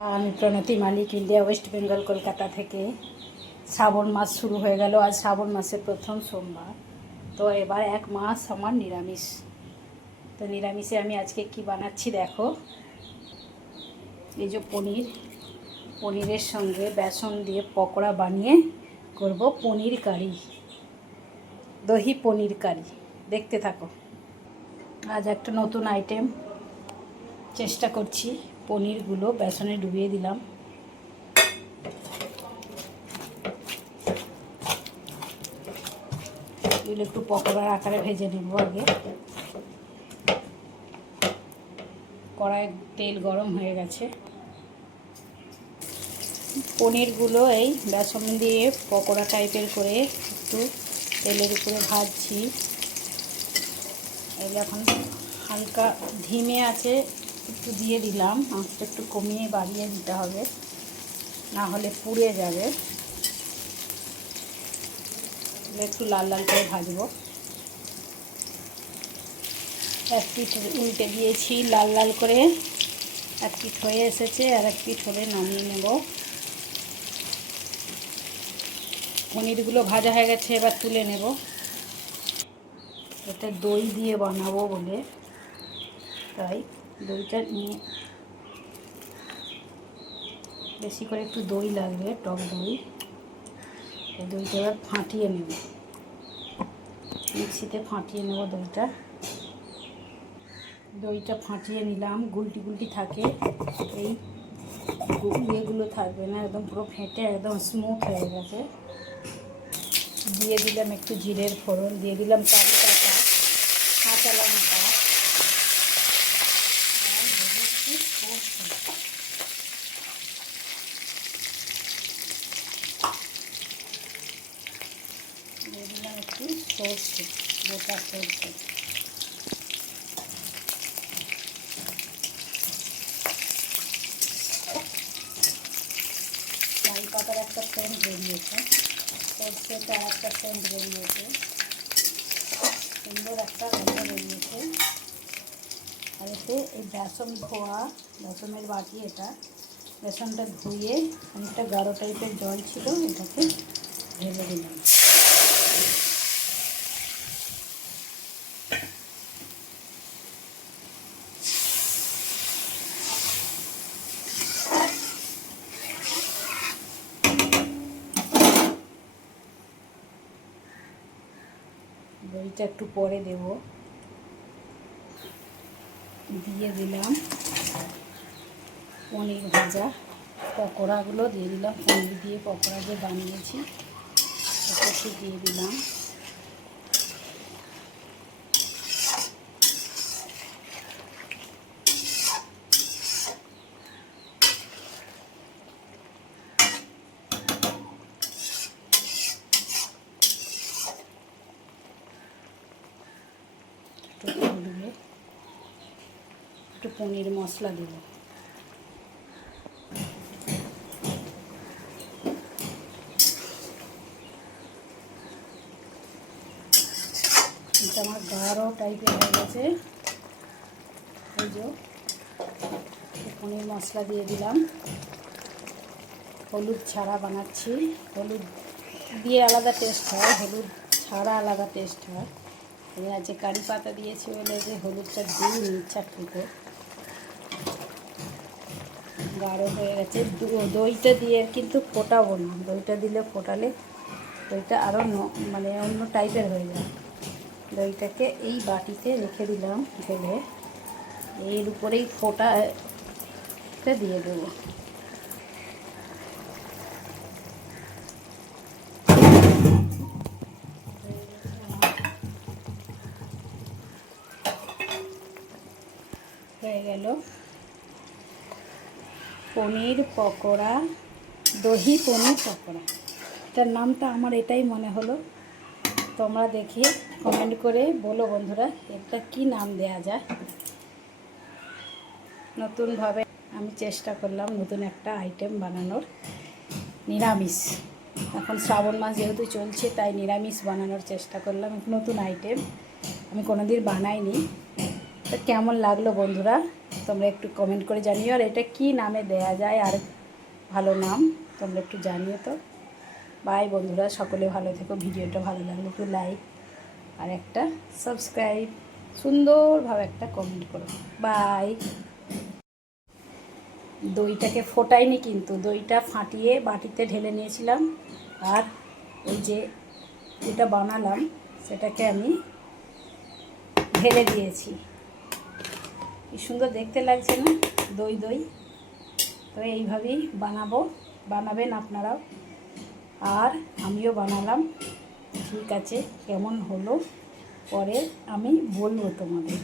আমি প্রণতি মালিক, India, West Bengal, Kolkata থেকে। শ্রাবণ মাস শুরু হয়ে গেল। আজ শ্রাবণ মাসের প্রথম সোমবার। তো এবার এক মাস আমার নিরামিষ। তো নিরামিষে আমি আজকে কি বানাচ্ছি দেখো। এই যে পনিরের সঙ্গে বেসন দিয়ে পকোড়া বানিয়ে করব পনির কারি, দহি পনির কারি। দেখতে থাকো। আজ একটা নতুন আইটেম চেষ্টা করছি। পনিরগুলো বেসনে ডুবিয়ে দিলাম। এগুলো একটু পকোড়ার আকারে ভেজে নেব। আগে কড়াইয়ে তেল গরম হয়ে গেছে। পনিরগুলো এই বেসন দিয়ে পকোড়া টাইপের করে একটু তেলের উপরে ভাজছি। এগুলো এখন হালকা ধিমে আছে একটু দিয়ে দিলাম। আঁচটা একটু কমিয়ে বাড়িয়ে দিতে হবে, না হলে পুড়ে যাবে। একটু লাল লাল করে ভাজবো। এক পিঠ উল্টে দিয়েছি লাল লাল করে। এক পিঠ হয়ে এসেছে, আর এক পিঠ হলে নামিয়ে নেব। পনিরগুলো ভাজা হয়ে গেছে, এবার তুলে নেব। এটা দই দিয়ে বানাবো বলে তাই দইটা নিয়ে বেশি করে একটু দই লাগবে, টক দই। এই দইটা এবার ফাটিয়ে নেব, মিক্সিতে ফাটিয়ে নেব। দইটা ফাটিয়ে নিলাম। গুলটি গুলটি থাকে, এই ইয়েগুলো থাকবে না, একদম পুরো ফেটে একদম স্মুথ হয়ে গেছে। দিয়ে দিলাম একটু জিরের ফোড়ন, দিয়ে দিলাম কারি পাতা, কাঁচা লঙ্কা, দিয়ে দিলাম একটু সর্ষে, গোটা সর্ষে। কারি পাতার একটা সেন্ট বেরিয়েছে, সর্ষেটার একটা সেন্ট বেরিয়েছে, সুন্দর একটা গন্ধ বেরিয়েছে। আর এতে এই বেসনের বাটি, এটা বেসনটা ধুয়ে অনেকটা গাঢ় টাইপের জল ছিল, এটাকে ঢেলে দিলাম। দইটা একটু পরে দেব। দিয়ে দিলাম পনির ভাজা পকোড়াগুলো, দিয়ে দিলাম পনির দিয়ে পকোড়া যে বানিয়েছি এটা একটু দিয়ে দিলাম। একটু পনির মশলা দেব। এটা আমার গাঢ় টাইপের হয়ে গেছে। এই যে পনির মশলা দিয়ে দিলাম। হলুদ ছাড়া বানাচ্ছি, হলুদ দিয়ে আলাদা টেস্ট হয়, হলুদ ছাড়া আলাদা টেস্ট হয়। আমি আজকে কারি পাতা দিয়েছি বলে যে হলুদটা দিইনি ইচ্ছাকৃত। গাঢ় হয়ে গেছে। দইটা দিয়ে কিন্তু ফোটাবো না, দইটা দিলে ফোটালে দইটা আরও মানে অন্য টাইপের হয়ে যায়। দইটাকে এই বাটিতে রেখে দিলাম ঢেলে, এর উপরেই ফোটাতে দিয়ে দেবো। হয়ে গেল পনির পকোড়া, দহি পনির পকোড়া। এটার নামটা আমার এটাই মনে হলো। তোমরা দেখে কমেন্ট করে বলো বন্ধুরা, এটা কি নাম দেয়া যায়। নতুনভাবে আমি চেষ্টা করলাম নতুন একটা আইটেম বানানোর, নিরামিষ। এখন শ্রাবণ মাস যেহেতু চলছে তাই নিরামিষ বানানোর চেষ্টা করলাম, নতুন আইটেম। আমি কোনোদিন বানাইনি। তো কেমন লাগলো বন্ধুরা তোমরা একটু কমেন্ট করে জানিও, আর এটা কি নামে দেয়া যায় আর ভালো নাম তোমরা একটু জানিও তো। বাই বন্ধুরা, সকলে ভালো থেকো। ভিডিওটা ভালো লাগলে একটু লাইক আর একটা সাবস্ক্রাইব, সুন্দরভাবে একটা কমেন্ট করো। বাই। দইটাকে ফোটাইনি কিন্তু, দইটা ফাটিয়ে বাটিতে ঢেলে নিয়েছিলাম, আর ওই যে যেটা বানালাম সেটাকে আমি ঢেলে দিয়েছি। কি সুন্দর দেখতে লাগছে না, দই দই। তো এইভাবেই বানাবেন আপনারাও, আর আমিও বানালাম। ঠিক আছে, কেমন হলো পরে আমি বলবো তোমাদের।